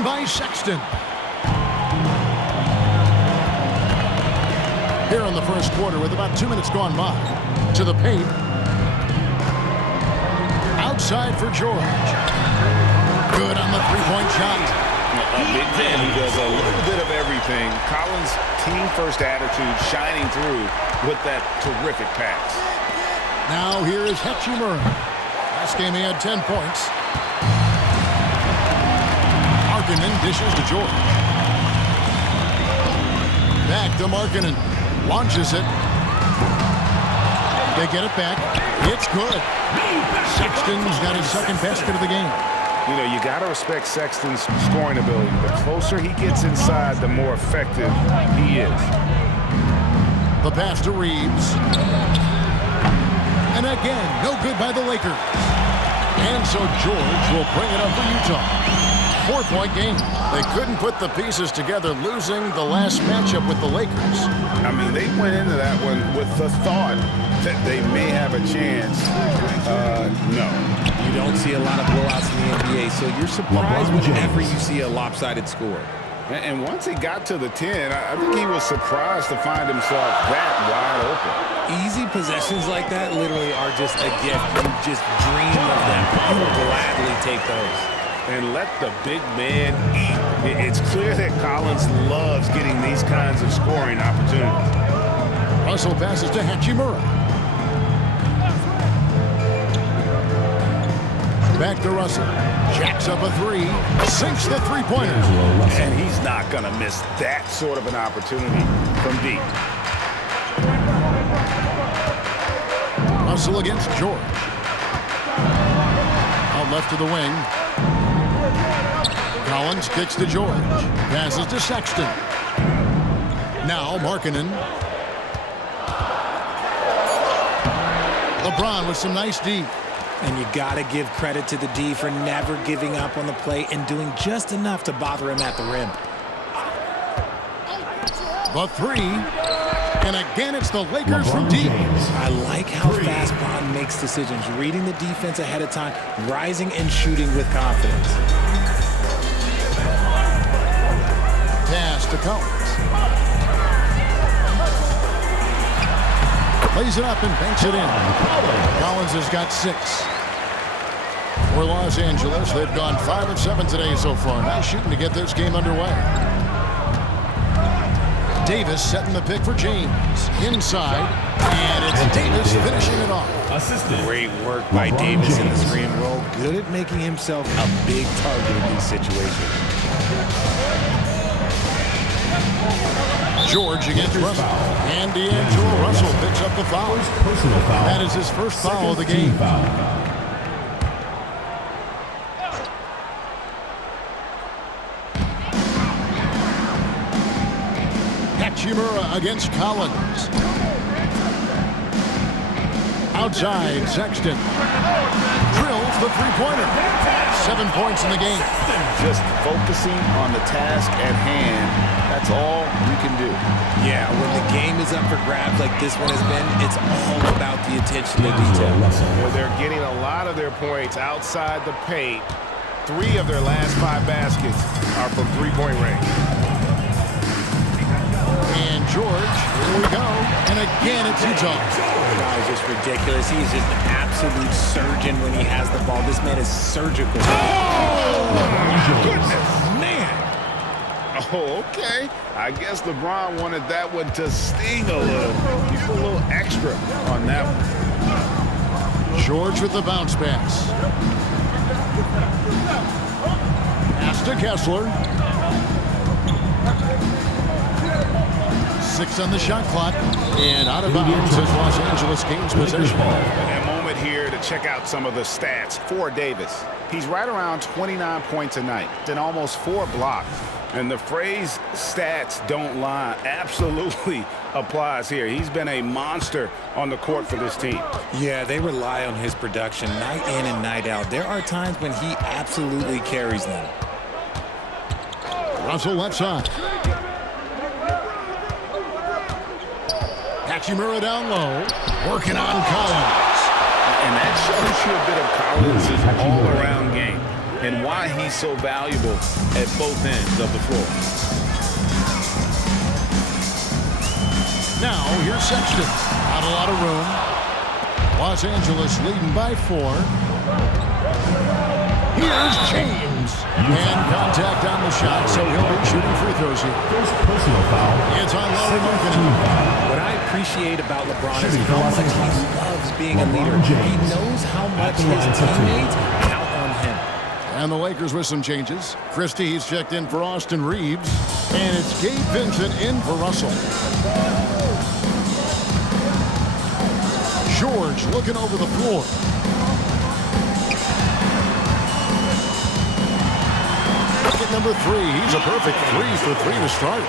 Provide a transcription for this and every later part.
won by Sexton. Here in the first quarter with about 2 minutes gone by. To the paint. Outside for George. Good on the three-point shot. A big man who does a little bit of everything. Collins' team-first attitude shining through with that terrific pass. Now here is Hachimura. Last game he had 10 points. Markkanen dishes to George. Back to Markkanen. Launches it. They get it back. It's good. Sexton's got his second basket of the game. You know, you got to respect Sexton's scoring ability. The closer he gets inside, the more effective he is. The pass to Reeves. And again, no good by the Lakers. And so George will bring it up for Utah. 4-point game. They couldn't put the pieces together, losing the last matchup with the Lakers. I mean, they went into that one with the thought that they may have a chance. No. You don't see a lot of blowouts in the NBA, so you're surprised whenever you see a lopsided score. And once he got to the 10, I think he was surprised to find himself that wide open. Easy possessions like that literally are just a gift. You just dream of them. You will gladly take those. And let the big man eat. It's clear that Collins loves getting these kinds of scoring opportunities. Russell passes to Hachimura. Back to Russell. Jacks up a three. Sinks the three-pointer. And he's not going to miss that sort of an opportunity from deep. Russell against George. Out left to the wing. Collins kicks to George. Passes to Sexton. Now Markkanen. LeBron with some nice D. And you got to give credit to the D for never giving up on the play and doing just enough to bother him at the rim. The three. And again, it's the Lakers from deep. I like how fast Bron makes decisions, reading the defense ahead of time, rising and shooting with confidence. Pass to Collins. Lays it up and banks it in. Collins has got 6. For Los Angeles, they've gone 5 of 7 today so far. Now shooting to get this game underway. Davis setting the pick for James. Inside. And it's Davis finishing it off. Great work by Davis in the screen roll. Good at making himself a big target in these situations. George against Russell. And D'Angelo Russell picks up the foul. That is his first foul of the game. Hachimura against Collins. Outside, Sexton. Drills the three-pointer. 7 points in the game. Just focusing on the task at hand. That's all we can do. Yeah, when the game is up for grabs like this one has been, it's all about the attention to detail. Well, they're getting a lot of their points outside the paint. 3 of their last 5 baskets are from three-point range. And George, here we go. And again, it's Utah. The guy is just ridiculous. He's just an absolute surgeon when he has the ball. This man is surgical. Oh, my goodness. Man. Oh, okay. I guess LeBron wanted that one to sting a little. You put a little extra on that one. George with the bounce pass. Pass to Kessler. 6 on the shot clock. And out of bounds as Los Angeles gains possession. A moment here to check out some of the stats for Davis. He's right around 29 points a night, then almost 4 blocks. And the phrase stats don't lie absolutely applies here. He's been a monster on the court for this team. Yeah, they rely on his production night in and night out. There are times when he absolutely carries them. Russell left side. Hachimura down low. Working on Collins. And that shows you a bit of Collins' all-around game. and why he's so valuable at both ends of the floor. Now, here's Sexton. Not a lot of room. Los Angeles leading by 4. Here's James. And contact on the shot, so he'll be shooting free throws here. First personal foul. It's on Markkanen. What I appreciate about LeBron is how much he loves being a leader. He knows how much his teammates count on him. And the Lakers with some changes. Christie's checked in for Austin Reeves. And it's Gabe Vincent in for Russell. George looking over the floor. Bucket number 3. He's a perfect 3 for 3 to start.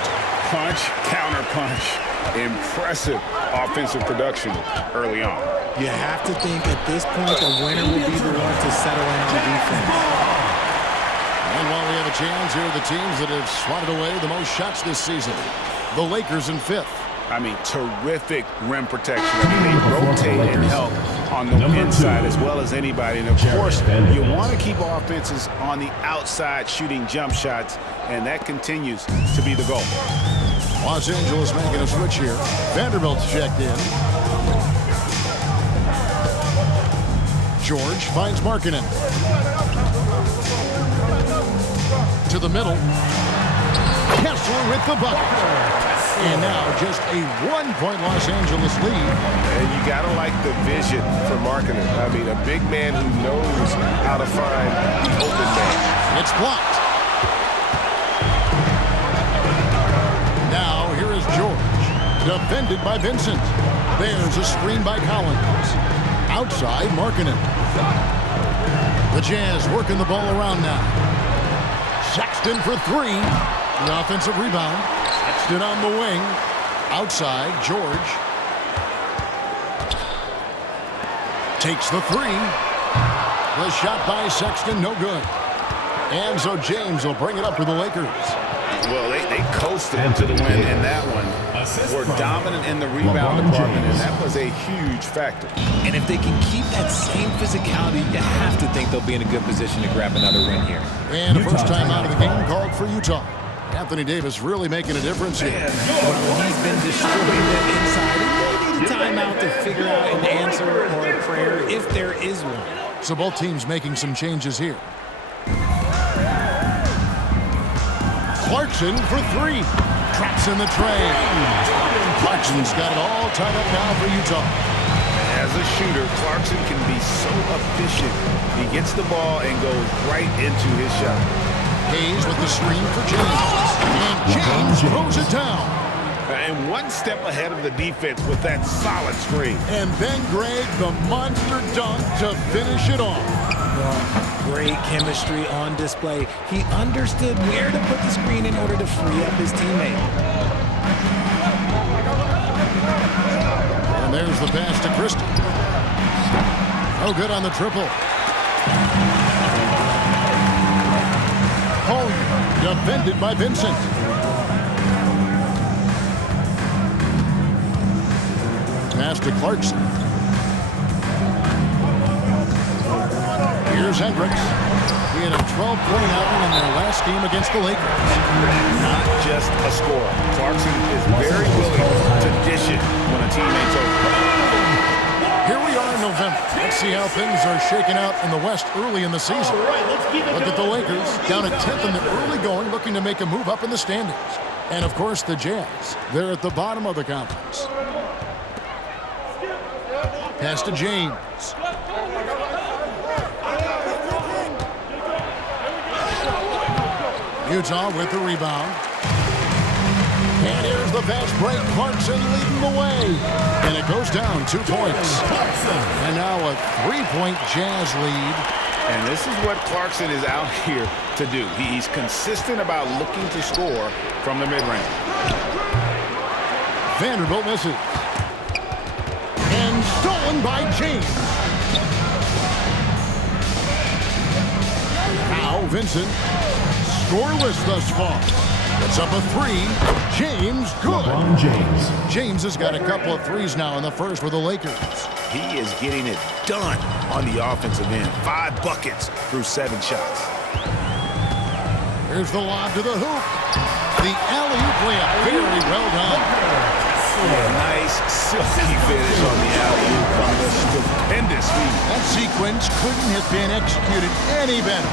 Punch, counter punch. Impressive offensive production early on. You have to think at this point the winner will be the one to settle in on defense. And while we have a chance, here are the teams that have swatted away the most shots this season. The Lakers in 5th. I mean, terrific rim protection. I mean, they rotate and help on the inside as well as anybody. And, of course, you want to keep offenses on the outside shooting jump shots, and that continues to be the goal. Los Angeles making a switch here. Vanderbilt's checked in. George finds Markkanen. To the middle. Kessler with the bucket. And now just a 1-point Los Angeles lead. And you got to like the vision for Markkanen. I mean, a big man who knows how to find the open man. It's blocked. Now here is George. Defended by Vincent. There's a screen by Collins. Outside, Markkanen. The Jazz working the ball around now. Sexton for 3. The offensive rebound. Sexton on the wing. Outside, George. Takes the 3. The shot by Sexton, no good. And so James will bring it up for the Lakers. Well, they coasted to the win in that one. Were dominant in the rebound department, and that was a huge factor. And if they can keep that same physicality, you have to think they'll be in a good position to grab another win here. And a first time out of the game called for Utah. Anthony Davis really making a difference here. Well, he's been distributing them inside, and they need a timeout to figure out an answer or a prayer if there is one. So both teams making some changes here. Clarkson for 3. Traps in the tray. Clarkson's got it all tied up now for Utah. As a shooter, Clarkson can be so efficient. He gets the ball and goes right into his shot. Hayes with the screen for James. And James throws it down. And one step ahead of the defense with that solid screen. And then Greg, the monster dunk to finish it off. Great chemistry on display. He understood where to put the screen in order to free up his teammate. And there's the pass to Christie. No good on the triple. Collier, defended by Vincent. Pass to Clarkson. Here's Hendricks. He had a 12-point outing in their last game against the Lakers. Not just a scorer. Clarkson is very willing to dish it when a teammate's open. Here we are in November. Let's see how things are shaking out in the West early in the season. Look at the Lakers, down at 10th in the early going, looking to make a move up in the standings. And, of course, the Jazz. They're at the bottom of the conference. Pass to James. Utah with the rebound. And here's the fast break. Clarkson leading the way. And it goes down 2 points. And now a 3-point Jazz lead. And this is what Clarkson is out here to do. He's consistent about looking to score from the mid-range. Vanderbilt misses. And stolen by James. Now Vincent. Scoreless thus far. It's up a 3. James, good. James has got a couple of threes now in the first for the Lakers. He is getting it done on the offensive end. 5 buckets through 7 shots. Here's the lob to the hoop. The alley-oop layup. Very well done. Nice, silky finish on the alley-oop from the stupendous feet. That sequence couldn't have been executed any better.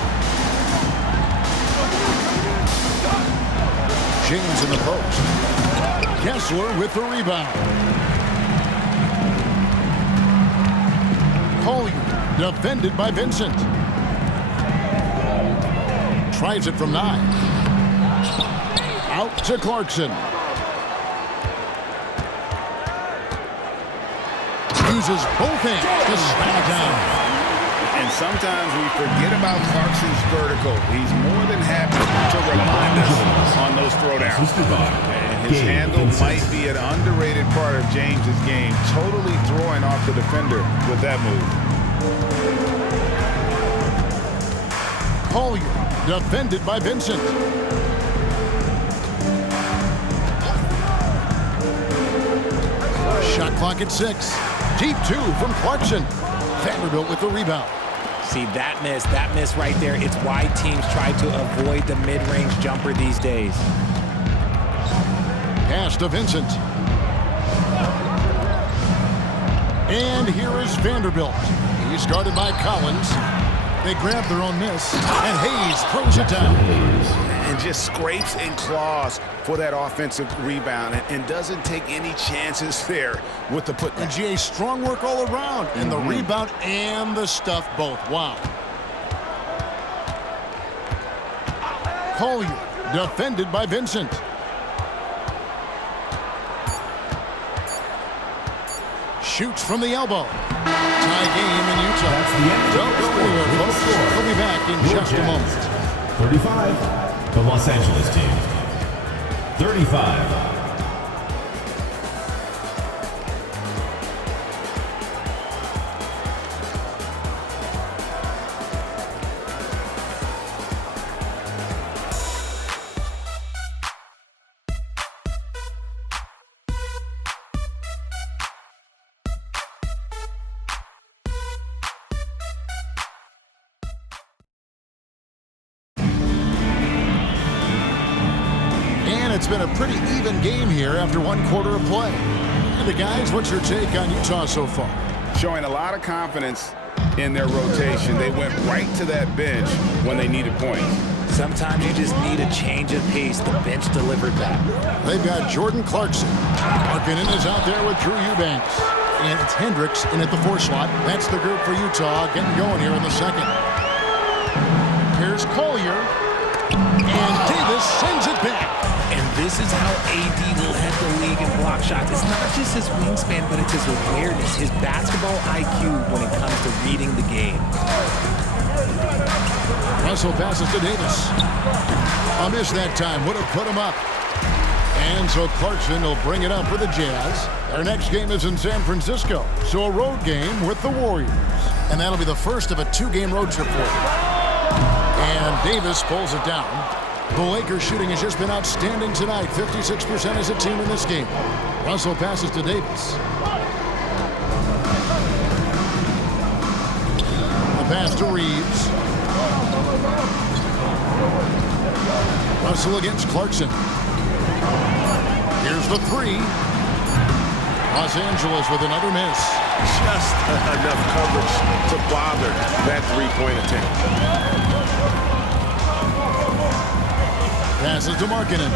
James in the post. Kessler with the rebound. Collier defended by Vincent. Tries it from 9. Out to Clarkson. Uses both hands to slam it down. And sometimes we forget about Clarkson's vertical. He's more than happy to remind us on those throwdowns. And his handle might be an underrated part of James's game, totally throwing off the defender with that move. Collier defended by Vincent. Shot clock at 6. Deep 2 from Clarkson. Vanderbilt with the rebound. See, that miss right there, it's why teams try to avoid the mid-range jumper these days. Pass to Vincent. And here is Vanderbilt. He's guarded by Collins. They grab their own miss, and Hayes throws it down. And just scrapes and claws for that offensive rebound and doesn't take any chances there with the putback. And G.A. strong work all around in the rebound and the stuff both. Wow. Collier defended by Vincent. Shoots from the elbow. Tie game in Utah. That's the end. Don't go anywhere, folks. We'll be back in just a moment. 35, the Los Angeles team. 35. It's been a pretty even game here after 1 quarter of play. And the guys, what's your take on Utah so far? Showing a lot of confidence in their rotation. They went right to that bench when they needed points. Sometimes you just need a change of pace. The bench delivered that. They've got Jordan Clarkson. Markkanen is out there with Drew Eubanks. And it's Hendricks in at the 4 slot. That's the group for Utah getting going here in the second. Here's Collier. And Davis sends it back. And this is how AD led the league in block shots. It's not just his wingspan, but it's his awareness, his basketball IQ when it comes to reading the game. Russell passes to Davis. A miss that time would have put him up. And so Clarkson will bring it up for the Jazz. Their next game is in San Francisco, so a road game with the Warriors. And that'll be the first of a 2-game road trip for them. And Davis pulls it down. The Lakers shooting has just been outstanding tonight. 56% as a team in this game. Russell passes to Davis. The pass to Reeves. Russell against Clarkson. Here's the 3. Los Angeles with another miss. Just enough coverage to bother that 3-point attempt. Passes to Markkanen.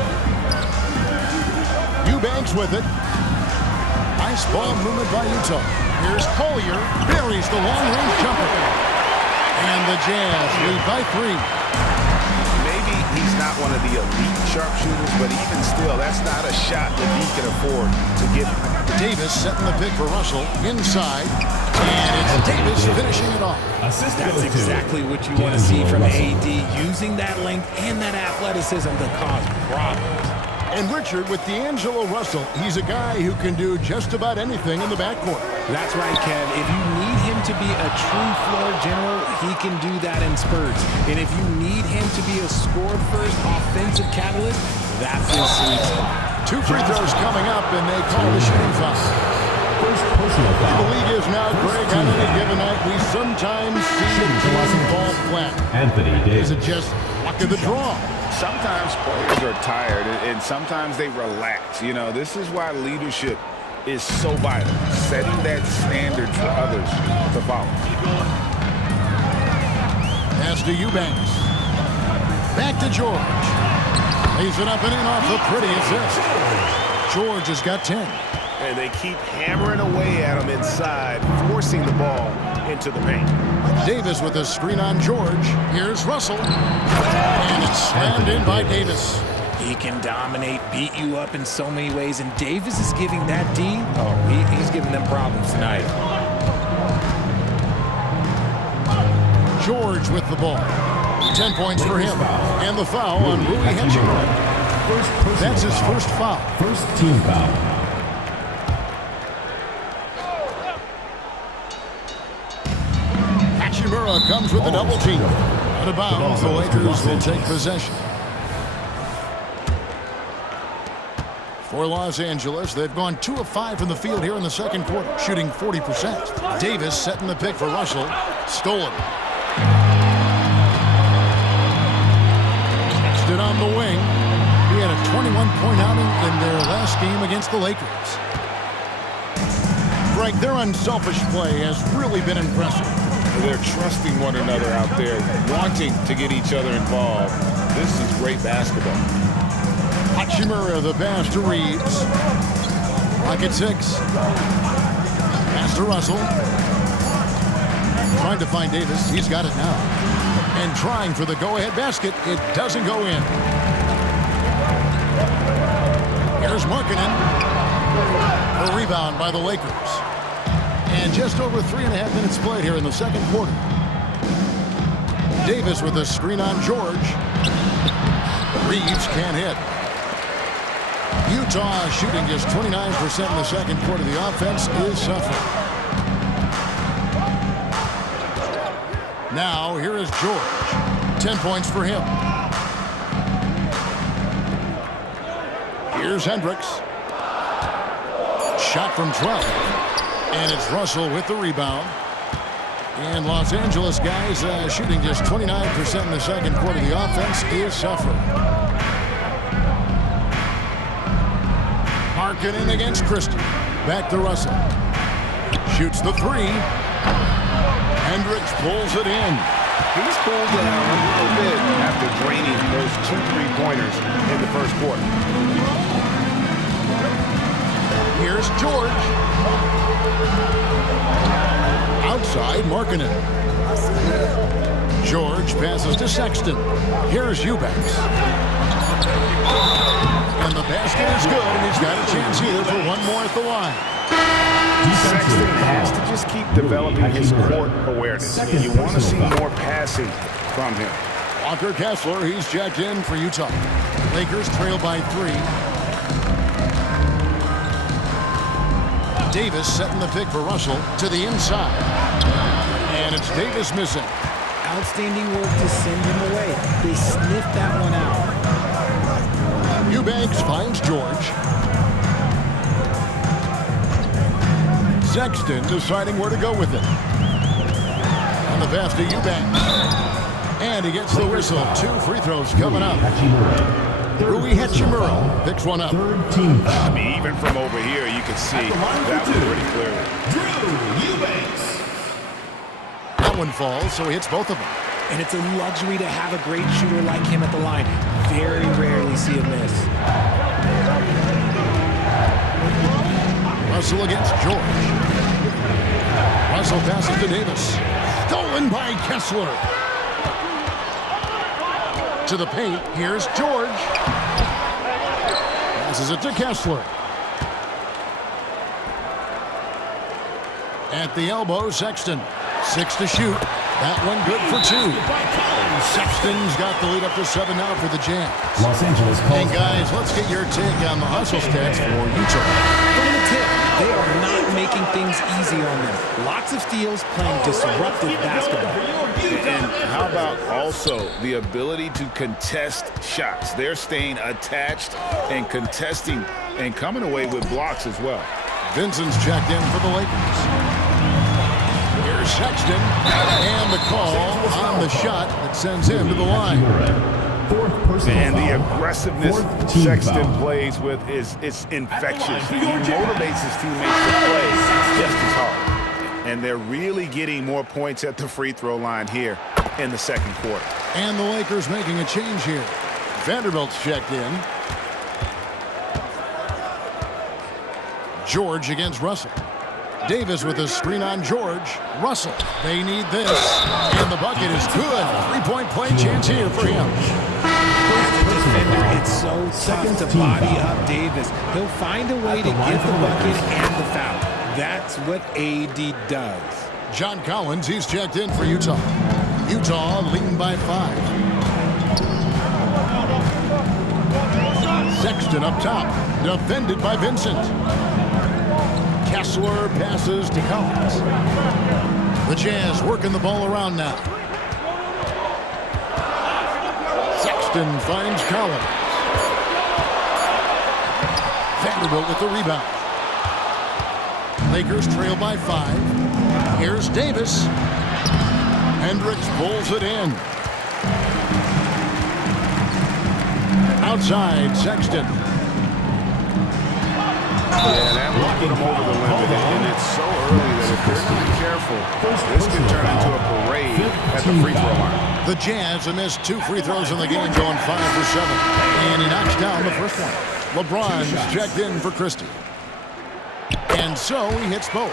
Eubanks with it. Nice ball movement by Utah. Here's Collier. Buries the long-range jumper. And the Jazz lead by 3. Maybe he's not one of the elite sharpshooters, but even still, that's not a shot that he can afford to get. Davis setting the pick for Russell inside. And it's Davis finishing it off. That's exactly what you want to see from AD, using that length and that athleticism to cause problems. And Richard, with D'Angelo Russell, he's a guy who can do just about anything in the backcourt. That's right, Kev. If you need him to be a true floor general, he can do that in spurts. And if you need him to be a score-first offensive catalyst, that's his sweet spot. 2 free throws coming up, and they call the shooting foul. First personal The foul. league is now, Greg, on any given night, we sometimes see a team fall flat. Anthony Is Davis. it just luck of the draw? Sometimes players are tired, and sometimes they relax. You know, this is why leadership is so vital, setting that standard for others to follow. Pass to Eubanks. Back to George. Lays it up and in off the pretty assist. George has got 10. And they keep hammering away at him inside, forcing the ball into the paint. Davis with a screen on George. Here's Russell. And it's slammed in by Davis. He can dominate, beat you up in so many ways, and Davis is giving that D. Oh, he's giving them problems tonight. George with the ball. 10 points for him. And the foul on Rui Hachimura. First personal That's his foul. first foul. First team foul. Hachimura comes with a double team. Out of bounds, the Lakers will take possession. For Los Angeles, they've gone 2 of 5 from the field here in the second quarter, shooting 40%. Davis setting the pick for Russell. Stolen. Stood on the wing. He had a 21-point outing in their last game against the Lakers. Greg, their unselfish play has really been impressive. They're trusting one another out there, wanting to get each other involved. This is great basketball. Hachimura, the pass to Reeves. Pocket 6. Pass to Russell. Trying to find Davis. He's got it now. And trying for the go-ahead basket. It doesn't go in. Here's Markkanen. A rebound by the Lakers. And just over 3.5 minutes played here in the second quarter. Davis with a screen on George. Reeves can't hit. Utah shooting just 29% in the second quarter. The offense is suffering. Now, here is George. 10 points for him. Here's Hendricks. Shot from 12. And it's Russell with the rebound. And Los Angeles guys shooting just 29% in the second quarter. The offense is suffering. Markkanen against Christie. Back to Russell. Shoots the 3. Hendricks pulls it in. He's cooled down a little bit after draining those 2 3-pointers in the first quarter. Here's George. Outside, Markkanen. George passes to Sexton. Here's Eubanks. And the basket is good, and he's got a chance here for one more at the line. Sexton has to just keep developing his court awareness. You want to see more passing from him. Walker Kessler, he's checked in for Utah. Lakers trail by 3. Davis setting the pick for Russell to the inside. And it's Davis missing. Outstanding work to send him away. They sniffed that one out. Eubanks finds George. Sexton deciding where to go with it. On the pass to Eubanks. And he gets the whistle. 2 free throws coming up. Rui Hachimura picks one up. Third team I foul. mean, even from over here, you can see that one pretty clearly. Drew Eubanks. That one falls, so he hits both of them. And it's a luxury to have a great shooter like him at the line. Very rarely see a miss. Russell against George. Russell passes to Davis. Stolen by Kessler. To the paint. Here's George. Passes it to Kessler. At the elbow, Sexton. 6 to shoot. That one good for 2. Sexton's got the lead up to 7 now for the Jazz. Los Angeles Hey calls. guys, let's get your take on the hustle stats for Utah. From the tip, they are not making things easy on them. Lots of steals, playing disruptive basketball. And how about also the ability to contest shots? They're staying attached and contesting and coming away with blocks as well. Vincent's checked in for the Lakers. Here's Sexton, and the call on the shot that sends him to the line. And the aggressiveness Sexton plays with is infectious. He motivates his teammates to play just as hard. And they're really getting more points at the free throw line here in the second quarter. And the Lakers making a change here. Vanderbilt's checked in. George against Russell. Davis with a screen on George. Russell, they need this. And the bucket is good. Three-point play chance here for him. As a defender, it's so tough to body up Davis. He'll find a way to get the bucket and the foul. That's what AD does. John Collins, he's checked in for Utah. Utah leading by 5. Sexton up top, defended by Vincent. Kessler passes to Collins. The Jazz working the ball around now. Sexton finds Collins. Vanderbilt with the rebound. Lakers trail by 5. Here's Davis. Hendricks pulls it in. Outside, Sexton. Yeah, that will put them over the limit, and it's so early that if they're not careful, this could turn into a parade at the free throw line. The Jazz have missed 2 free throws in the game, going 5 for 7. And he knocks down the first one. LeBron's checked in for Christie. And so he hits both.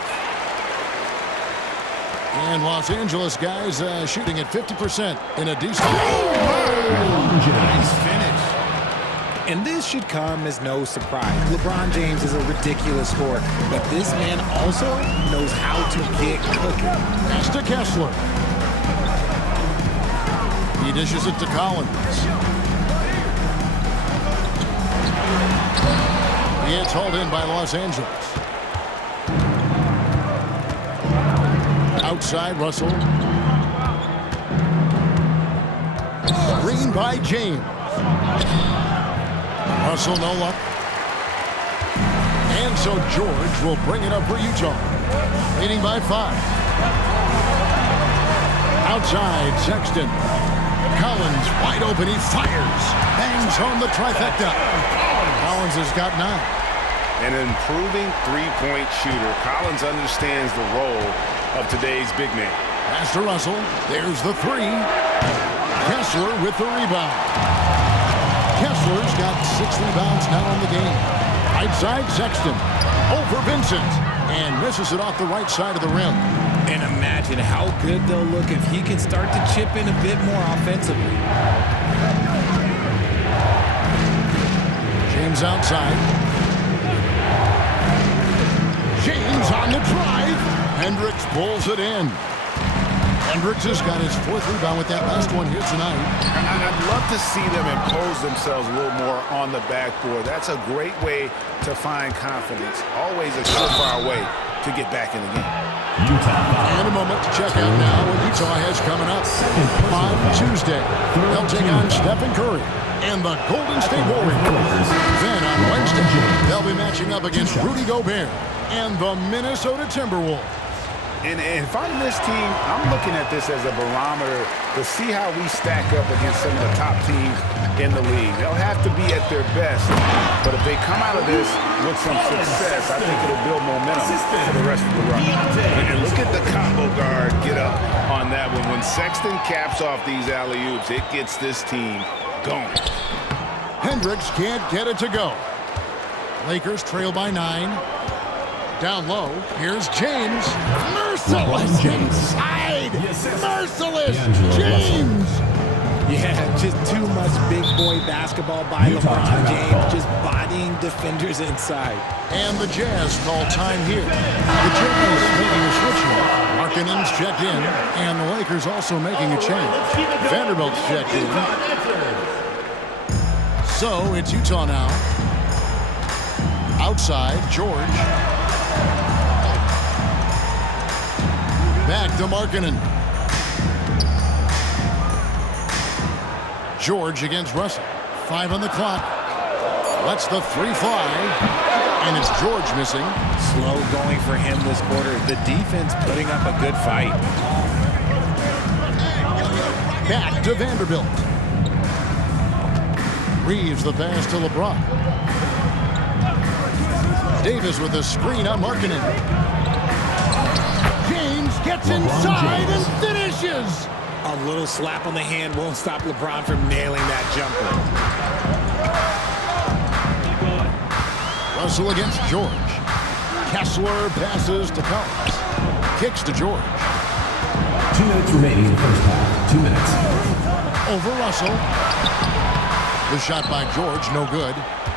And Los Angeles guys shooting at 50% in a decent. Nice finish. And this should come as no surprise. LeBron James is a ridiculous scorer, but this man also knows how to get cooking. Pass to Kessler. He dishes it to Collins. He gets hauled in by Los Angeles. Outside, Russell. Screen by James. Russell, no luck. And so George will bring it up for Utah. Leading by 5. Outside, Sexton. Collins wide open. He fires. Bangs home the trifecta. Collins has got 9. An improving three-point shooter. Collins understands the role of today's big man. Pass to Russell. There's the 3. Kessler with the rebound. Kessler's got 6 rebounds now in the game. Right side, Sexton. Over Vincent. And misses it off the right side of the rim. And imagine how good they'll look if he can start to chip in a bit more offensively. James outside. James on the drive. Hendricks pulls it in. Hendricks has got his 4th rebound with that last one here tonight. I'd love to see them impose themselves a little more on the backboard. That's a great way to find confidence. Always a surefire way to get back in the game. And a moment to check out now what Utah has coming up. On Tuesday, they'll take on Stephen Curry and the Golden State Warriors. Then on Wednesday, they'll be matching up against Rudy Gobert and the Minnesota Timberwolves. And if I'm this team, I'm looking at this as a barometer to see how we stack up against some of the top teams in the league. They'll have to be at their best, but if they come out of this with some success, I think it'll build momentum for the rest of the run. And look at the combo guard get up on that one. When Sexton caps off these alley-oops, it gets this team going. Hendricks can't get it to go. Lakers trail by 9. Down low, here's James. Merciless inside. Merciless James. Yeah, just too much big boy basketball by LeBron James, just bodying defenders inside. And the Jazz call time here. The Jazz making a switch here. Markkanen's checked in, and the Lakers also making a change. Vanderbilt's checked in. So it's Utah now. Outside, George. Back to Markkanen. George against Russell. 5 on the clock. Lets the 3 fly. And it's George missing. Slow going for him this quarter. The defense putting up a good fight. Back to Vanderbilt. Reeves the pass to LeBron. Davis with a screen on Markkanen. James gets inside and finishes. A little slap on the hand won't stop LeBron from nailing that jumper. Russell against George. Kessler passes to Collins. Kicks to George. 2 minutes remaining in the first half. 2 minutes. Over Russell. The shot by George, no good.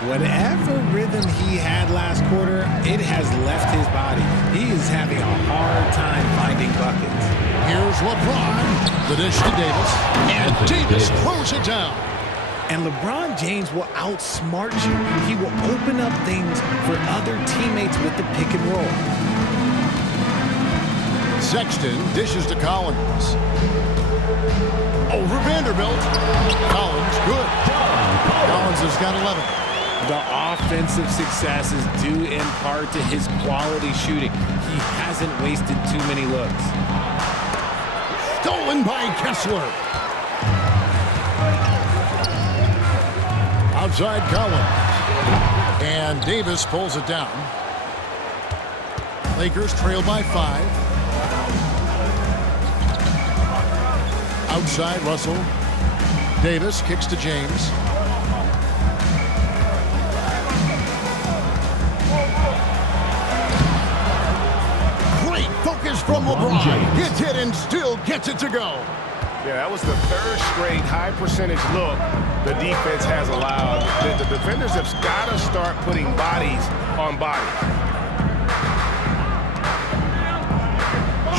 Whatever rhythm he had last quarter, it has left his body. He is having a hard time finding buckets. Here's LeBron. The dish to Davis. And Davis throws it down. And LeBron James will outsmart you. He will open up things for other teammates with the pick and roll. Sexton dishes to Collins. Over Vanderbilt. Collins, good. Collins has got 11. The offensive success is due in part to his quality shooting. He hasn't wasted too many looks. Stolen by Kessler. Outside Collins. And Davis pulls it down. Lakers trail by 5. Outside Russell. Davis kicks to James. Great focus from LeBron. Gets it and still gets it to go. Yeah, that was the third straight high percentage look the defense has allowed. The defenders have got to start putting bodies on bodies.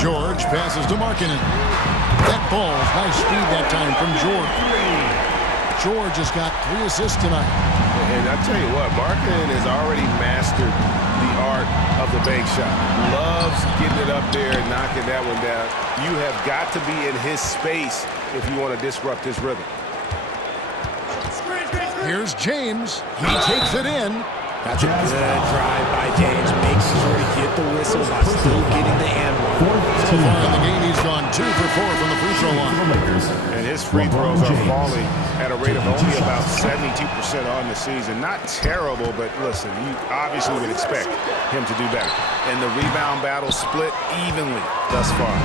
George passes to Markkanen. That ball's nice speed that time from George. George has got 3 assists tonight. And I tell you what, Markkanen has already mastered the art of the bank shot. Loves getting it up there and knocking that one down. You have got to be in his space if you want to disrupt his rhythm. Here's James. He takes it in. That's a good drive by James. Makes sure to get the whistle while still getting the hand one. So far in the game, he's gone 2 for 4 from the free throw line. And his free throws are falling at a rate of only about 72% on the season. Not terrible, but listen, you obviously would expect him to do better. And the rebound battle split evenly thus far.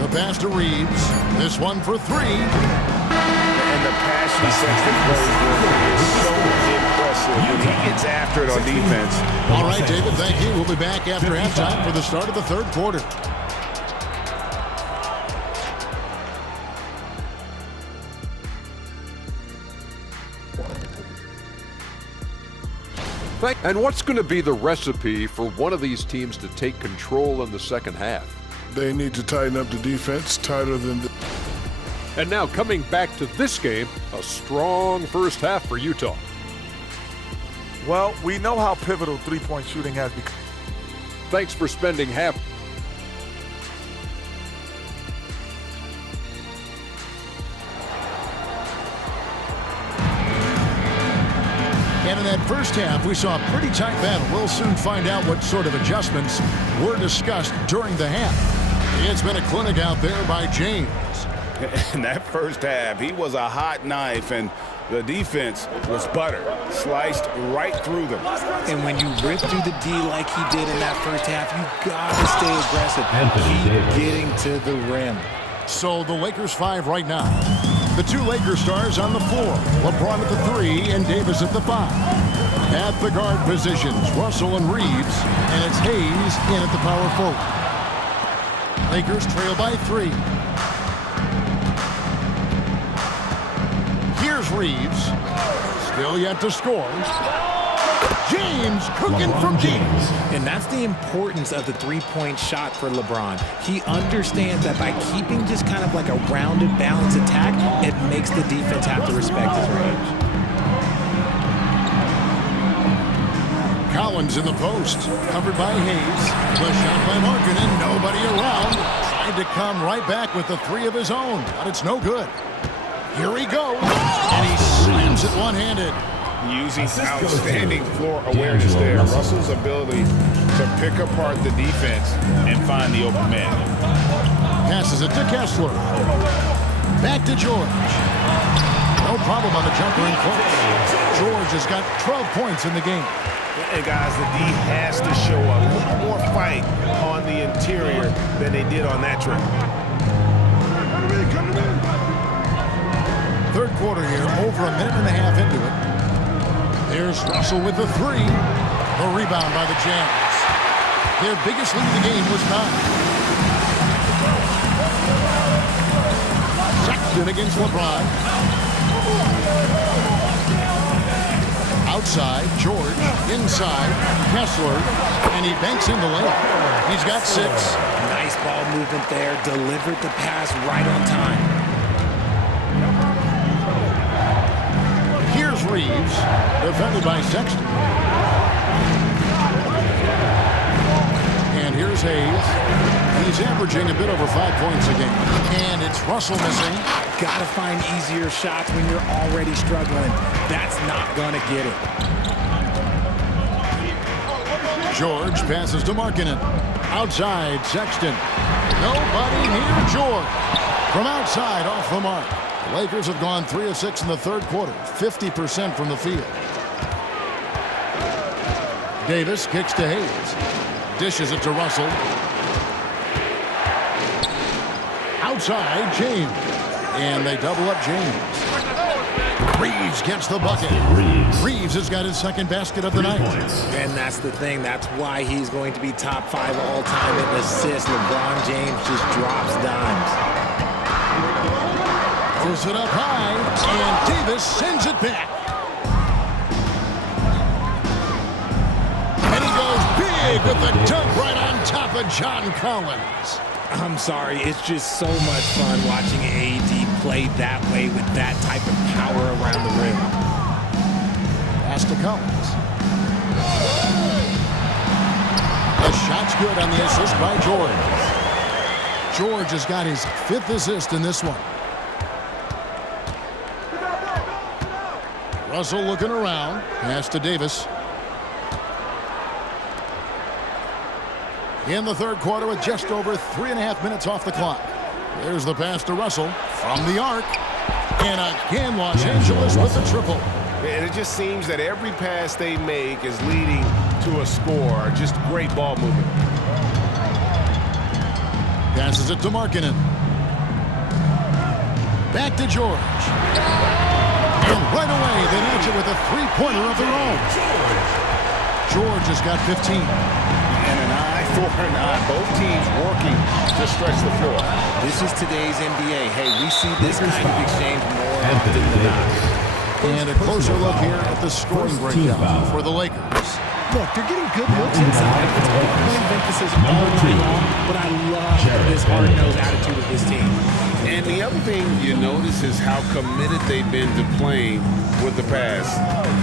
The pass to Reeves. This one for 3. And the passion Sexton plays with is so impressive when he gets after it on defense. All right, David, thank you. We'll be back after halftime for the start of the third quarter. And what's going to be the recipe for one of these teams to take control in the second half? They need to tighten up the defense, tighter than the... And now coming back to this game, a strong first half for Utah. Well, we know how pivotal three-point shooting has become. Thanks for spending half. And in that first half, we saw a pretty tight battle. We'll soon find out what sort of adjustments were discussed during the half. It's been a clinic out there by James. In that first half, he was a hot knife, and the defense was butter, sliced right through them. And when you rip through the D like he did in that first half, you gotta stay aggressive. Keep getting to the rim. So the Lakers 5 right now. The 2 Lakers stars on the floor. LeBron at the 3 and Davis at the 5. At the guard positions, Russell and Reeves, and it's Hayes in at the power forward. Lakers trail by 3. Here's Reeves. Still yet to score. James cooking from deep. And that's the importance of the three-point shot for LeBron. He understands that by keeping just kind of like a rounded, balanced attack, it makes the defense have to respect his range. Collins in the post, covered by Hayes. The shot by Markkanen, nobody around. Tried to come right back with the 3 of his own, but it's no good. Here he goes, and he slams it one-handed. Using outstanding floor awareness there. Russell's ability to pick apart the defense and find the open man. Passes it to Kessler. Back to George. No problem on the jumper in close. George has got 12 points in the game. And guys, the D has to show a little more fight on the interior than they did on that trip. Third quarter here, over a minute and a half into it. There's Russell with the three. The rebound by the Jazz. Their biggest lead of the game was 9. Sexton against LeBron. Outside, George. Inside, Kessler. And he banks in the layup. He's got 6. Nice ball movement there. Delivered the pass right on time. Here's Reeves, defended by Sexton. And here's Hayes. He's averaging a bit over 5 points a game. And it's Russell missing. Gotta find easier shots when you're already struggling. That's not gonna get it. George passes to Markkanen. Outside, Sexton. Nobody near George. From outside, off the mark. The Lakers have gone 3 of 6 in the third quarter, 50% from the field. Davis kicks to Hayes. Dishes it to Russell. Outside, James. And they double up James. Reeves gets the bucket. Reeves has got his second basket of the night. And that's the thing. That's why he's going to be top 5 all time in assists. LeBron James just drops dimes. Throws it up high, and Davis sends it back. And he goes big with the dunk right on top of John Collins. I'm sorry, it's just so much fun watching AD play that way with that type of power around the rim. Pass to Collins. The shot's good on the assist by George. George has got his 5th assist in this one. Russell looking around. Pass to Davis. In the third quarter with just over 3.5 minutes off the clock. There's the pass to Russell from the arc. And again, Los Angeles with the triple. And it just seems that every pass they make is leading to a score. Just great ball movement. Passes it to Markkanen. Back to George. And right away, they match it with a three-pointer of their own. George has got 15. And an eye for an eye. Both teams working to stretch the floor. This is today's NBA. Hey, we see this kind of exchange more often than not. And a closer look here at the scoring breakdown for the Lakers. Look, they're getting good looks inside. It's point of emphasis all night long, but I love this hard-nosed attitude of this team. And the other thing you notice is how committed they've been to playing with the pass,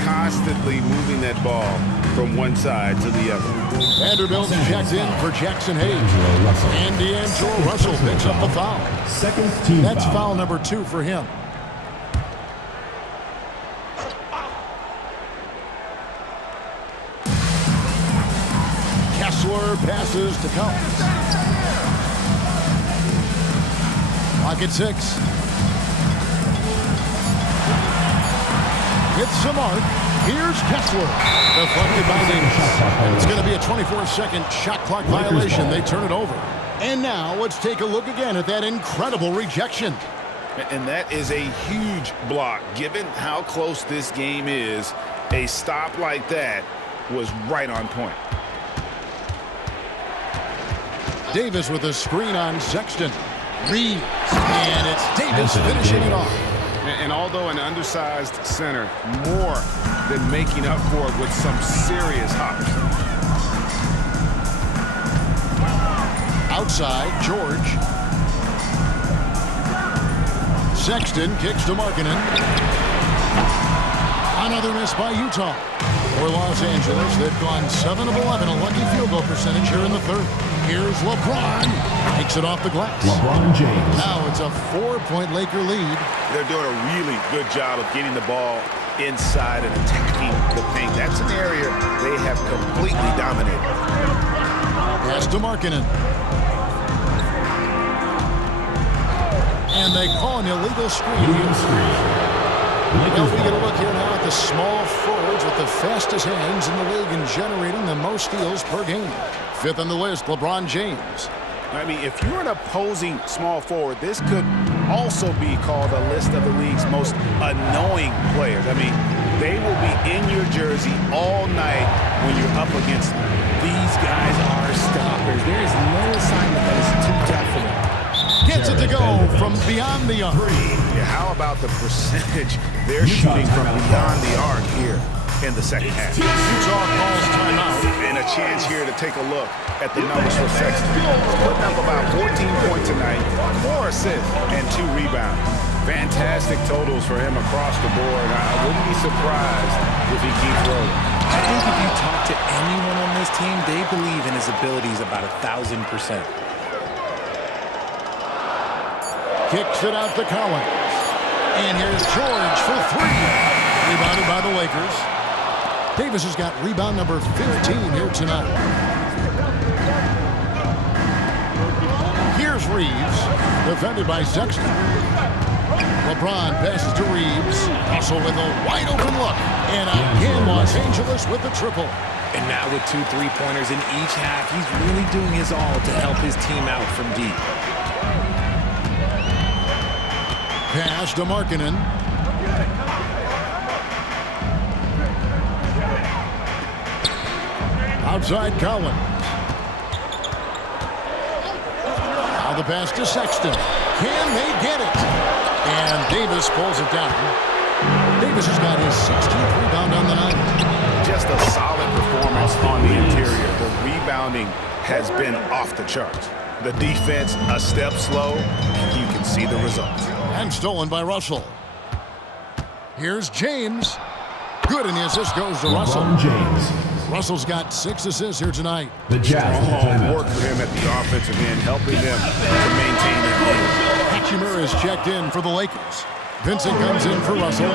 constantly moving that ball from one side to the other. Vanderbilt checks in for Jackson Hayes. And D'Angelo Russell picks up the foul. That's foul number 2 for him. Kessler passes to Collins. Clock at 6. Hits the mark. Here's Kessler. Deflected by Davis. It's going to be a 24-second shot clock violation. They turn it over. And now let's take a look again at that incredible rejection. And that is a huge block. Given how close this game is, a stop like that was right on point. Davis with a screen on Sexton. Reeves. And it's Davis finishing it off. And although an undersized center, more than making up for it with some serious hops. Outside, George. Sexton kicks to Markkanen. Another miss by Utah. For Los Angeles, they've gone 7 of 11, a lucky field goal percentage here in the third. Here's LeBron. Takes it off the glass. LeBron James. Now it's a 4-point Laker lead. They're doing a really good job of getting the ball inside and attacking the paint. That's an area they have completely dominated. Pass to Markkanen. And they call an illegal screen. Well, we get a look here now at the small forwards with the fastest hands in the league and generating the most steals per game. Fifth on the list, LeBron James. I mean, if you're an opposing small forward, this could also be called a list of the league's most annoying players. I mean, they will be in your jersey all night when you're up against them. These guys are stoppers. There is no assignment that is too tough for them. Gets it to go from beyond the arc. Yeah, how about the percentage they're shooting from beyond the arc here in the second half? Utah calls timeout. And a chance here to take a look at the numbers for Sexton. He's putting up about 14 points tonight, 4 assists, and 2 rebounds. Fantastic totals for him across the board. I wouldn't be surprised if he keeps rolling. I think if you talk to anyone on this team, they believe in his abilities about 1,000%. Kicks it out to Collins. And here's George for 3. Rebounded by the Lakers. Davis has got rebound number 15 here tonight. Here's Reeves, defended by Sexton. LeBron passes to Reeves. Also with a wide open look. And again, Los Angeles with the triple. And now with 2 3-pointers in each half, he's really doing his all to help his team out from deep. Pass to Markkanen. Outside Collins. Now the pass to Sexton. Can they get it? And Davis pulls it down. Davis has got his 16th rebound on the night. Just a solid performance on the interior. The rebounding has been off the charts. The defense a step slow, and you can see the results. And stolen by Russell. Here's James. Good, and the assist goes to Russell. James. Russell's got 6 assists here tonight. The Jazz. Strong work for him at the offensive end, helping them to maintain that lead. Hachimura is checked in for the Lakers. Vincent comes in for Russell.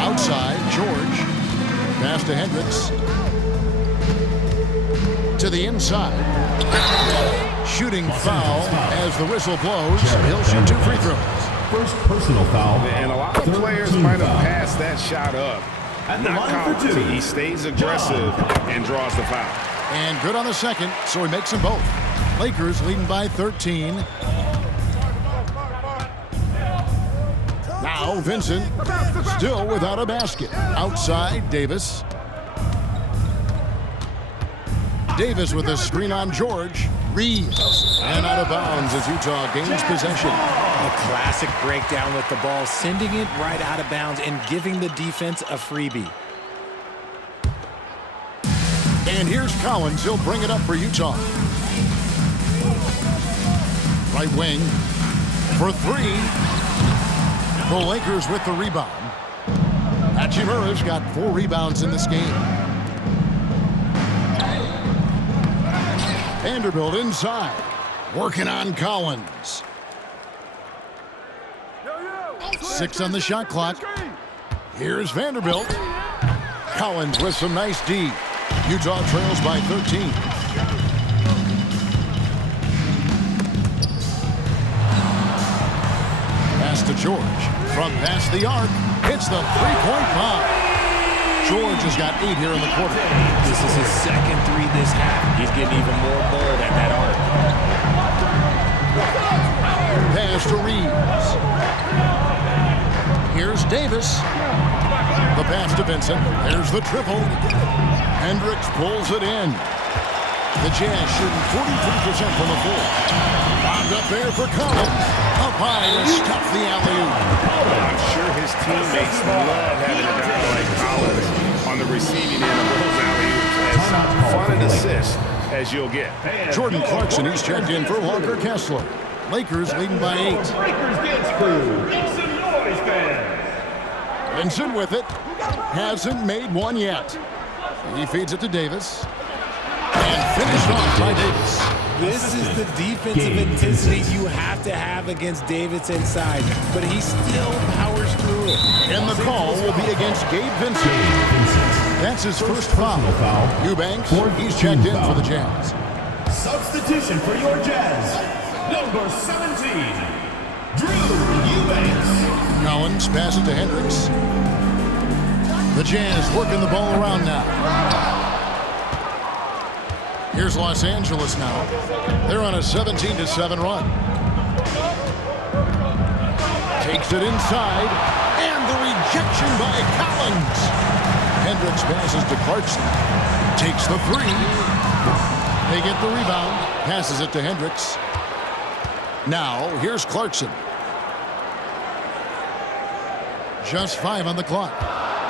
Outside, George. Pass to Hendricks. To the inside. Shooting foul as the whistle blows. He'll shoot 2 free throws. First personal foul. And a lot of players might have passed that shot up. Not Collins. He stays aggressive and draws the foul. And good on the second, so he makes them both. Lakers leading by 13. Now Vincent, still without a basket. Outside, Davis. Davis with a screen on George. Reeves. And out of bounds as Utah gains possession. A classic breakdown with the ball, sending it right out of bounds and giving the defense a freebie. And here's Collins. He'll bring it up for Utah. Right wing for 3. The Lakers with the rebound. Hachimura's got 4 rebounds in this game. Vanderbilt inside. Working on Collins. 6 on the shot clock. Here's Vanderbilt. Collins with some nice D. Utah trails by 13. Pass to George. From past the arc. Hits the 3-point bomb. George has got 8 here in the quarter. This is his second 3 this half. He's getting even more bold at that arc. Pass to Reeves. Here's Davis. The pass to Vincent. There's the triple. Hendricks pulls it in. The Jazz shooting 43% from the floor. Bombed up there for Collins. Up high to stuff the alley-oop. I'm sure his teammates love having a guy like Collins on the receiving end of those alley-oops. As fun an assist as you'll get. Jordan Clarkson is checked in for Walker Kessler. Lakers leading by 8. Vincent with it. Hasn't made one yet. He feeds it to Davis. And finished off by Davis. This is the defensive intensity you have to have against Davis inside, but he still powers through it. And the call will be against Gabe Vincent. That's his first foul. Eubanks, he's checked in for the Jazz. Substitution for your Jazz, number 17, Drew Eubanks. Collins passes to Hendricks. The Jazz working the ball around now. Here's Los Angeles now. They're on a 17-7 run. Takes it inside, and the rejection by Collins. Hendricks passes to Clarkson. Takes the three. They get the rebound. Passes it to Hendricks. Now, here's Clarkson. Just 5 on the clock.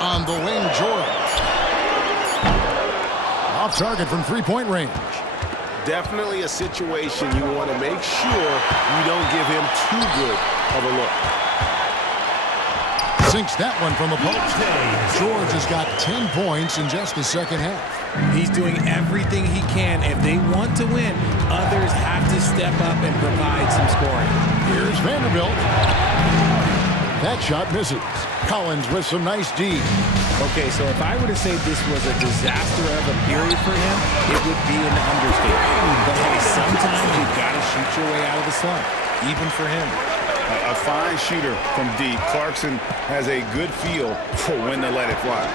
On the wing, George. Off target from three-point range. Definitely a situation you want to make sure you don't give him too good of a look. Sinks that one from the post. George has got 10 points in just the second half. He's doing everything he can. If they want to win, others have to step up and provide some scoring. Here's Vanderbilt. That shot misses. Collins with some nice D. Okay, so if I were to say this was a disaster of a period for him, it would be an understatement. But hey, sometimes you've got to shoot your way out of the slump, even for him. A fine shooter from deep. Clarkson has a good feel for when to let it fly.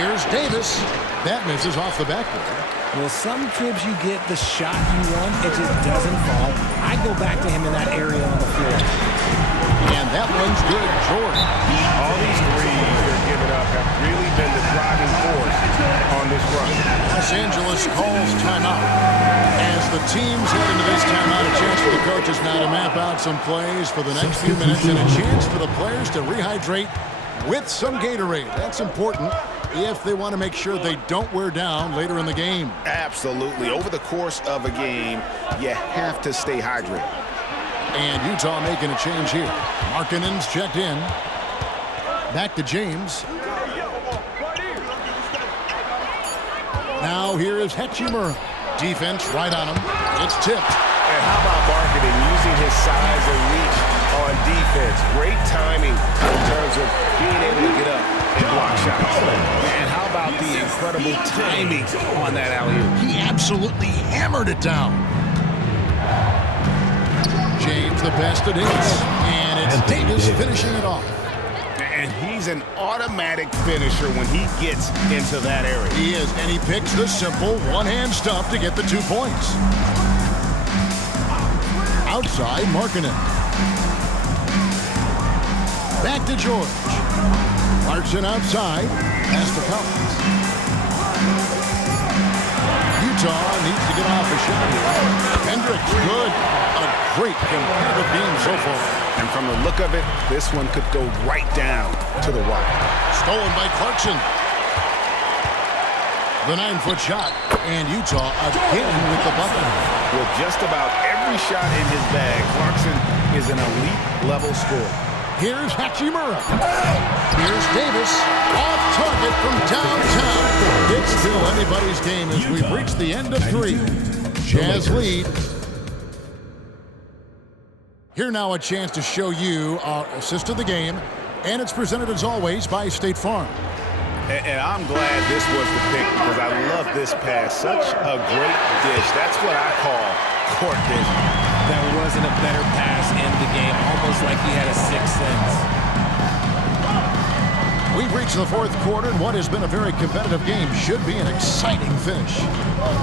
Here's Davis. That misses off the backboard. Well, some trips you get the shot you want, it just doesn't fall. I go back to him in that area on the floor. And that one's good, George. All these threes they're giving up have really been the driving force on this run. Los Angeles calls timeout. As the teams head into this timeout, a chance for the coaches now to map out some plays for the next few minutes and a chance for the players to rehydrate with some Gatorade. That's important if they want to make sure they don't wear down later in the game. Absolutely. Over the course of a game, you have to stay hydrated. And Utah making a change here. Markkanen's checked in. Back to James. Now here is Hachimura. Defense right on him. It's tipped. And how about Markkanen using his size and reach on defense? Great timing in terms of being able to get up and block shots. And how about the incredible timing on that alley-oop? He absolutely hammered it down. James the pass to Davis. And it's Davis finishing it off. And he's an automatic finisher when he gets into that area. He is, and he picks the simple one-hand stuff to get the 2 points. Outside, Markkanen. Back to George. Clarkson outside. Pass to Collins. Utah needs to get off a shot here. Hendricks, good. A great competitive game so far. And from the look of it, this one could go right down to the wire. Stolen by Clarkson. The 9-foot shot. And Utah again with the bucket. With just about every shot in his bag, Clarkson is an elite-level scorer. Here's Hachimura. Here's Davis. Off target from downtown. It's still anybody's game as we've reached the end of 3. Jazz lead. Here now a chance to show you our assist of the game. And it's presented as always by State Farm. And I'm glad this was the pick because I love this pass. Such a great dish. That's what I call court vision. There wasn't a better pass in the game, almost like he had a sixth sense. We've reached the 4th quarter, and what has been a very competitive game should be an exciting finish.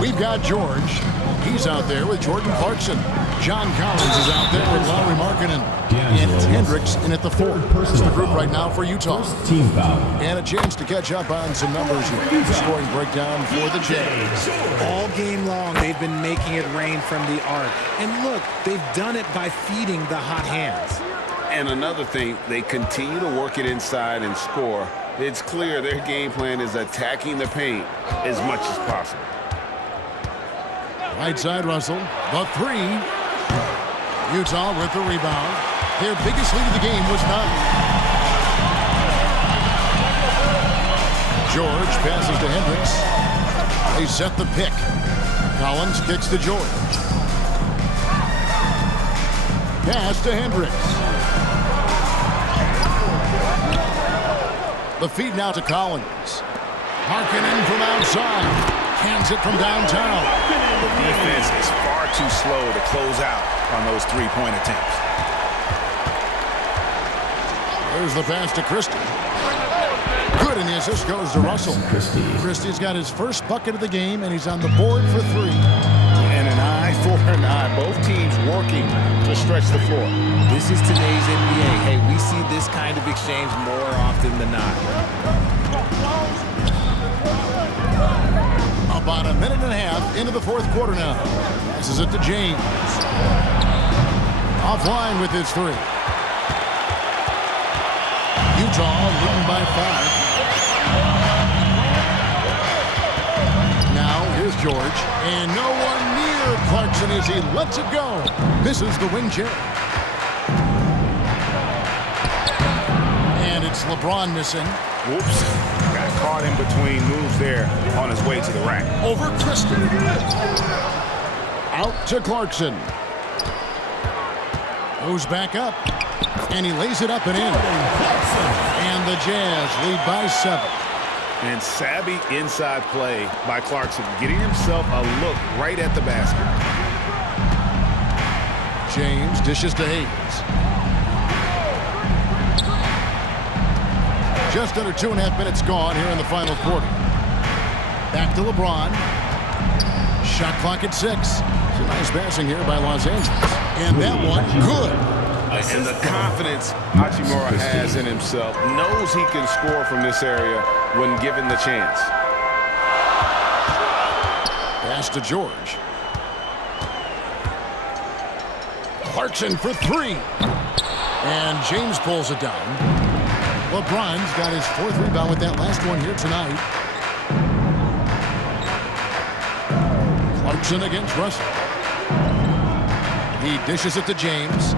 We've got George. He's out there with Jordan Clarkson. John Collins is out there with Lauri Markkanen. And Hendricks in at the 4. It's the group right now for Utah. Team foul. And a chance to catch up on some numbers here. The scoring breakdown for the Jazz. All game long, they've been making it rain from the arc. And look, they've done it by feeding the hot hands. And another thing, they continue to work it inside and score. It's clear their game plan is attacking the paint as much as possible. Right side, Russell. The 3. Utah with the rebound. Their biggest lead of the game was 9. George passes to Hendricks. They set the pick. Collins kicks to George. Pass to Hendricks. The feed now to Collins. Markkanen from outside. Hands it from downtown. The defense is far too slow to close out on those three-point attempts. There's the pass to Christie. Good, and the assist goes to Russell. Christie's got his first bucket of the game, and he's on the board for 3. And an eye for an eye. Both teams working to stretch the floor. This is today's NBA. Hey, we see this kind of exchange more often than not. About a minute and a half into the fourth quarter now. Passes it to James. Offline with his 3. Utah leading by 5. Now here's George. And no one near Clarkson as he lets it go. Misses the wing chair. And it's LeBron missing. Whoops. Got caught in between moves there on his way to the rack. Over Christie. Out to Clarkson. Goes back up. And he lays it up and in. And the Jazz lead by 7. And savvy inside play by Clarkson, getting himself a look right at the basket. James dishes to Hayes. Just under 2.5 minutes gone here in the final quarter. Back to LeBron. Shot clock at 6. Some nice passing here by Los Angeles. And that one, good. And the confidence Hachimura has in himself, knows he can score from this area when given the chance. Pass to George. Clarkson for 3. And James pulls it down. LeBron's got his 4th rebound with that last one here tonight. Clarkson against Russell. He dishes it to James.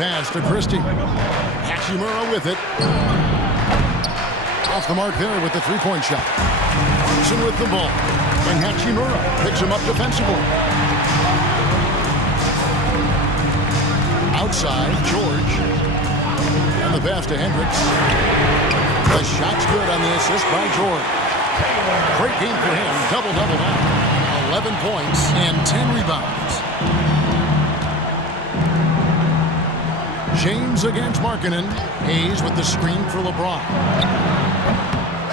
Pass to Christie. Hachimura with it. Off the mark there with the 3-point shot. Clarkson with the ball. And Hachimura picks him up defensively. Outside, George. And the pass to Hendricks. The shot's good on the assist by George. Great game for him. Double-double now. 11 points and 10 rebounds. James against Markkanen. Hayes with the screen for LeBron.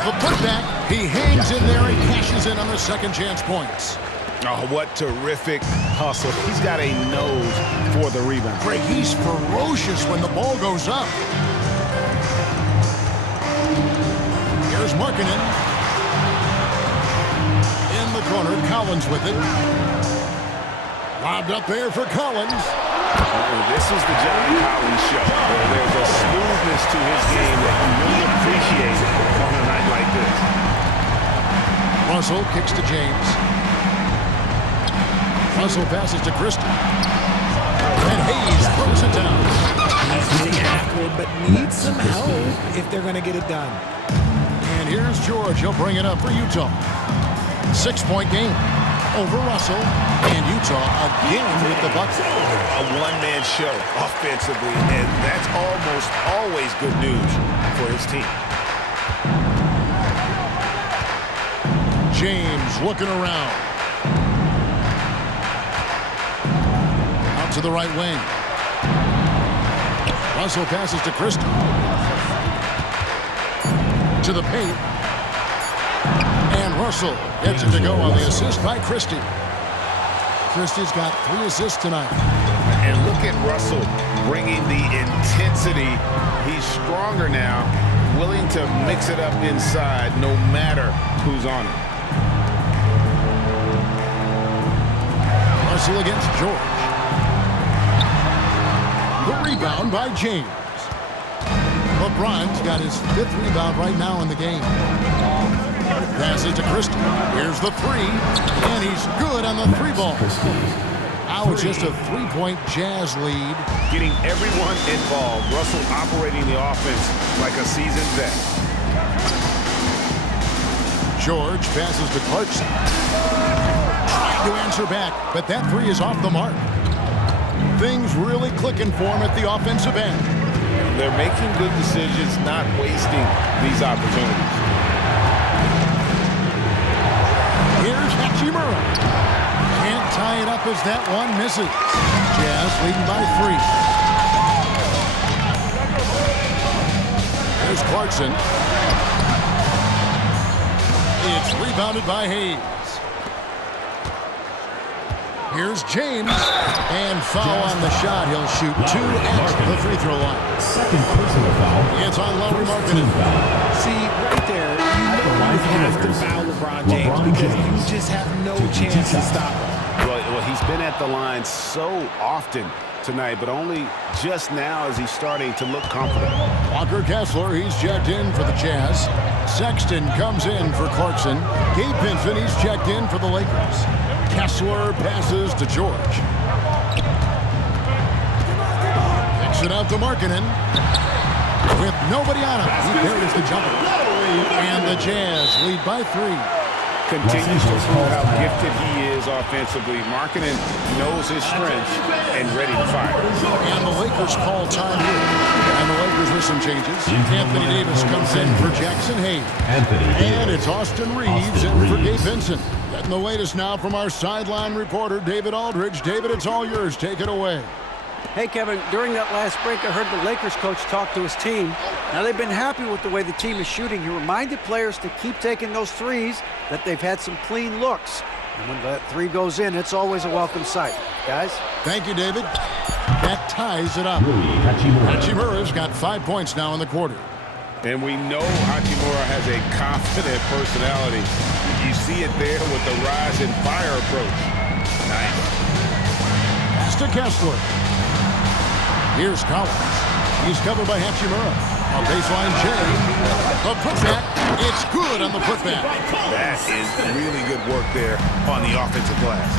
The putback. He hangs in there and cashes in on the second chance points. Oh, what terrific hustle. He's got a nose for the rebound. Greg, he's ferocious when the ball goes up. Here's Markkanen. In the corner, Collins with it. Lobbed up there for Collins. This is the John Collins show. There's a smoothness to his game that you really appreciate on a night like this. Russell kicks to James. Russell passes to Christie. And Hayes throws it down. He's getting after it, but needs some help if they're going to get it done. And here's George. He'll bring it up for Utah. 6-point game over Russell. And Utah again with the bucket. A one-man show offensively, and that's almost always good news for his team. James looking around. Out to the right wing. Russell passes to Christie. To the paint. And Russell gets it to go on the assist by Christie. Christie's got 3 assists tonight. And look at Russell bringing the intensity. He's stronger now, willing to mix it up inside no matter who's on it. Russell against George. The rebound by James. LeBron's got his 5th rebound right now in the game. Passes to Christie. Here's the 3. And he's good on the 3 ball. Now it's just a 3-point Jazz lead. Getting everyone involved. Russell operating the offense like a seasoned vet. George passes to Clarkson. Trying to answer back, but that three is off the mark. Things really clicking for him at the offensive end. They're making good decisions, not wasting these opportunities. Here's Hachimura. Can't tie it up as that one misses. Jazz leading by 3. Here's Clarkson. It's rebounded by Hayes. Here's James. And foul on the shot. He'll shoot 2 at the free throw line. Second personal foul. It's on Lowry Markkinen. See, right there, you have to foul LeBron James because you just have no chance to stop him. Well, he's been at the line so often tonight, but only just now is he starting to look confident. Walker Kessler, he's checked in for the Jazz. Sexton comes in for Clarkson. Gabe Vincent, he's checked in for the Lakers. Kessler passes to George. Kicks it out to Markkinen. With nobody on him, he parries the jumper. And the Jazz lead by 3. Continues to prove how gifted he is offensively. Markkinen knows his strengths and ready to fire. And the Lakers call time here. And the Lakers with some changes. Anthony Davis comes in for Jackson Hayes. And it's Austin Reeves in for Gabe Vincent. Getting the latest now from our sideline reporter, David Aldridge. David, it's all yours. Take it away. Hey, Kevin, during that last break, I heard the Lakers coach talk to his team. Now, they've been happy with the way the team is shooting. He reminded players to keep taking those threes, that they've had some clean looks. And when that three goes in, it's always a welcome sight. Guys? Thank you, David. That ties it up. Hachimura's got 5 points now in the quarter. And we know Hachimura has a confident personality. You see it there with the rise and fire approach. Nice. Pass to Kessler. Here's Collins. He's covered by Hachimura. A baseline J. A putback. It's good on the putback. That is really good work there on the offensive glass.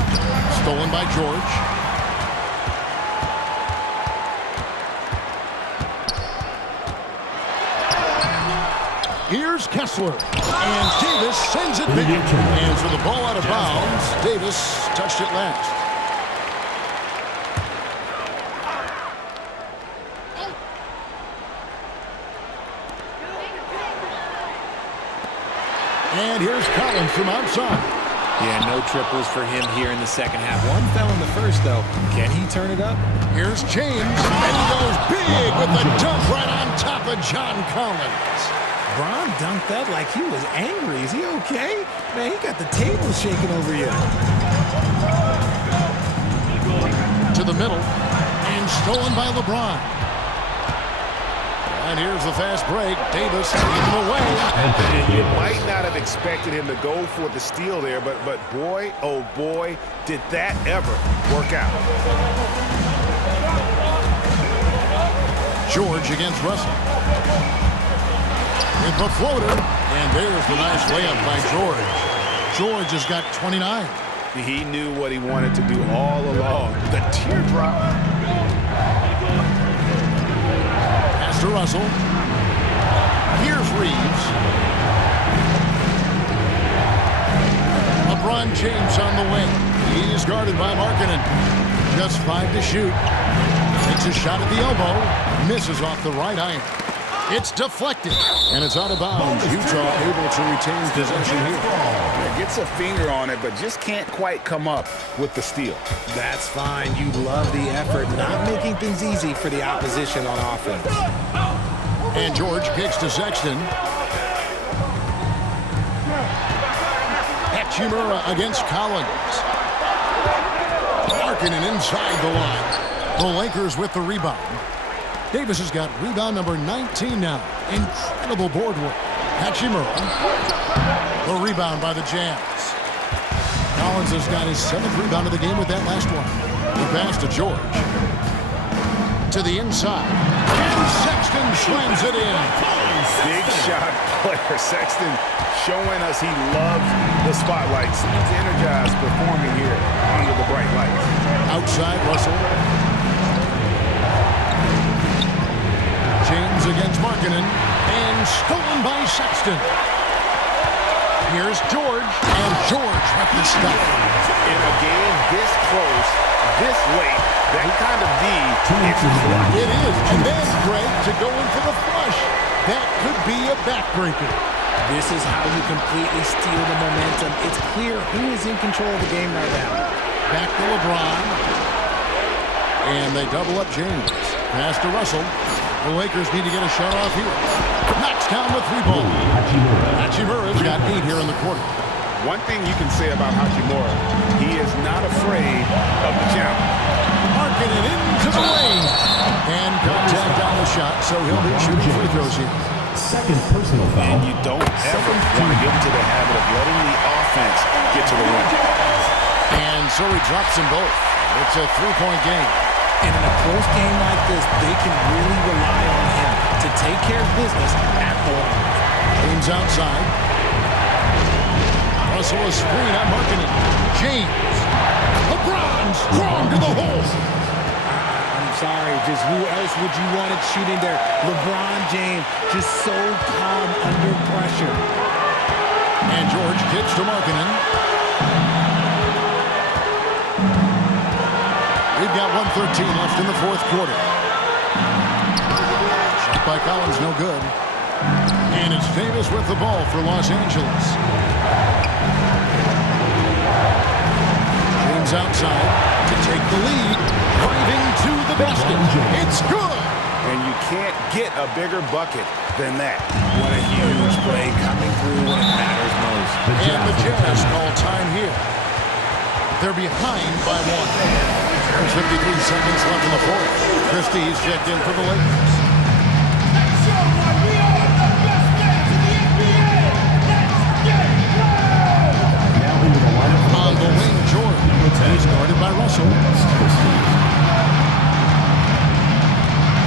Stolen by George. Here's Kessler. And Davis sends it back. And for the ball out of bounds, Davis touched it last. And here's Collins from outside. Yeah, no triples for him here in the second half. One fell in the first, though. Can he turn it up? Here's James. And he goes big with the dunk right on top of John Collins. Bron dunked that like he was angry. Is he okay? Man, he got the table shaking over you. To the middle. And stolen by LeBron. And here's the fast break. Davis taking away. And you might not have expected him to go for the steal there, but boy, oh boy, did that ever work out. George against Russell. With the floater. And there's the nice layup by George. George has got 29. He knew what he wanted to do all along. The teardrop. To Russell. Here's Reeves. LeBron James on the wing. He's guarded by Markkinen. Just 5 to shoot. Takes a shot at the elbow. Misses off the right iron. It's deflected. And it's out of bounds. Utah able to retain possession here. Gets a finger on it, but just can't quite come up with the steal. That's fine. You love the effort, not making things easy for the opposition on offense. And George kicks to Sexton. Hachimura against Collins. Markkinen inside the line. The Lakers with the rebound. Davis has got rebound number 19 now. Incredible board work. Hachimura. The rebound by the Jazz. Collins has got his 7th rebound of the game with that last one. The pass to George. To the inside. And Sexton slams it in. Big shot player. Sexton showing us he loves the spotlight. Seems energized performing here under the bright lights. Outside Russell. James against Markkinen. And stolen by Sexton. Here's George, and George with the stop. In a game this close, this late, that kind of D, it is. And then Greg to go in for the flush. That could be a backbreaker. This is how you completely steal the momentum. It's clear who is in control of the game right now. Back to LeBron. And they double up James. Pass to Russell. The Lakers need to get a shot off here. Knocks down the 3-ball. Hachimura's got 8 here in the quarter. One thing you can say about Hachimura, he is not afraid of the challenge. Marking it into the lane. And contact on the shot, so he'll be shooting free throws here. Second personal foul. And you don't ever want to get into the habit of letting the offense get to the rim. And so he drops them both. It's a 3-point game. And in a close game like this, they can really rely on him to take care of business at the line. James outside. Russell a screen on Markkanen. James. LeBron strong to the hole. I'm sorry, just who else would you want it shooting there? LeBron James, just so calm under pressure. And George kicks to Markkanen. We've got 1:13 left in the fourth quarter. Shot by Collins, no good. And it's Davis with the ball for Los Angeles. James outside to take the lead. Driving to the basket. It's good. And you can't get a bigger bucket than that. What a huge play coming through when it matters most. And the Jazz call time here. They're behind by 1. There's 53 seconds left in the fourth. Christie's checked in for the Lakers. On the wing, George. He's guarded by Russell.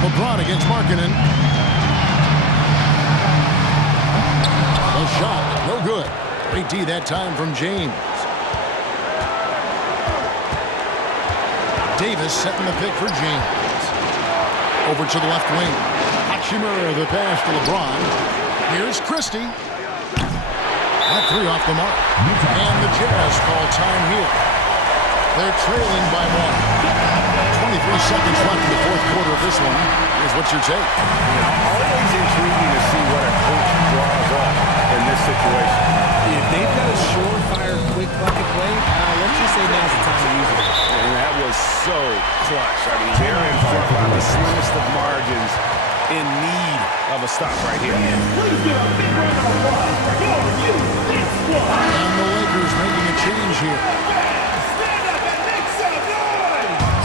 LeBron against Markkanen. The shot, no good. Great D that time from James. Davis setting the pick for James. Over to the left wing. Hachimura the pass to LeBron. Here's Christie. That 3 off the mark. And the Jazz call time here. They're trailing by 1. 23 seconds left in the fourth quarter of this one. Here's what your take. Always intriguing to see what a coach draws up in this situation. If they've got a surefire quick bucket play, let's just say now's the time to use it. And that was so clutch. I mean, they're in front by the slimmest of margins, in need of a stop right here. And the Lakers making a change here.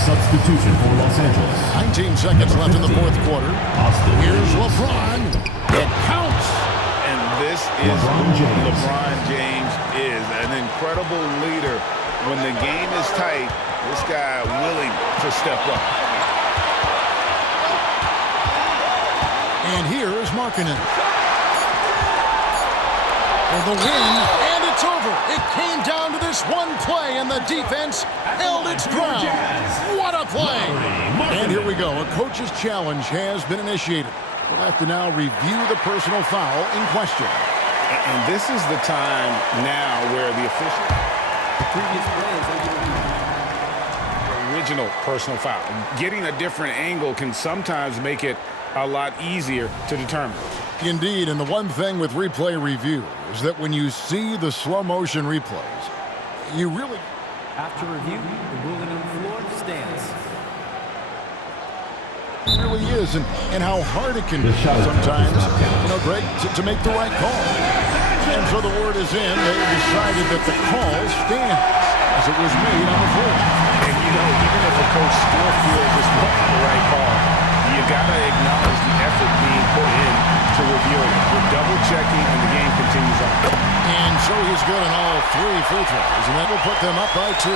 Substitution for Los Angeles. 19 seconds left in the fourth quarter. Here's LeBron. It counts. And this is who LeBron James is, an incredible leader. When the game is tight, this guy willing to step up. And here is Markkanen. For the win, and it's over. It came down to this one play, and the defense held its ground. What a play! And here we go. A coach's challenge has been initiated. We'll have to now review the personal foul in question. And this is the time now where the official... original personal foul. Getting a different angle can sometimes make it a lot easier to determine. Indeed, and the one thing with replay review is that when you see the slow motion replays, you really... After review, the ruling on the floor stands. It really is, and how hard it can be sometimes, Greg, to make the right call. And so the word is in. They decided that the call stands as it was made on the floor. And even if a coach still feels this wasn't the right call, you got to acknowledge the effort being put in to review it. We're double-checking, and the game continues on. And so he's good on all 3 free throws, and that will put them up by 2.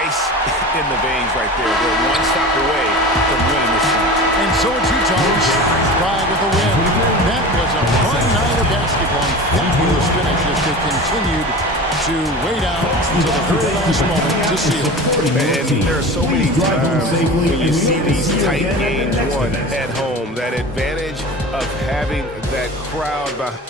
Ice in the veins right there. They're one stop away from winning this one. And so it's Utah's ride with the win. That was a fun night of basketball. Fabulous finish as they continued to wait out until the very last moment to seal it. Man, there are so many times when you see these tight games won at home, that advantage of having that crowd behind.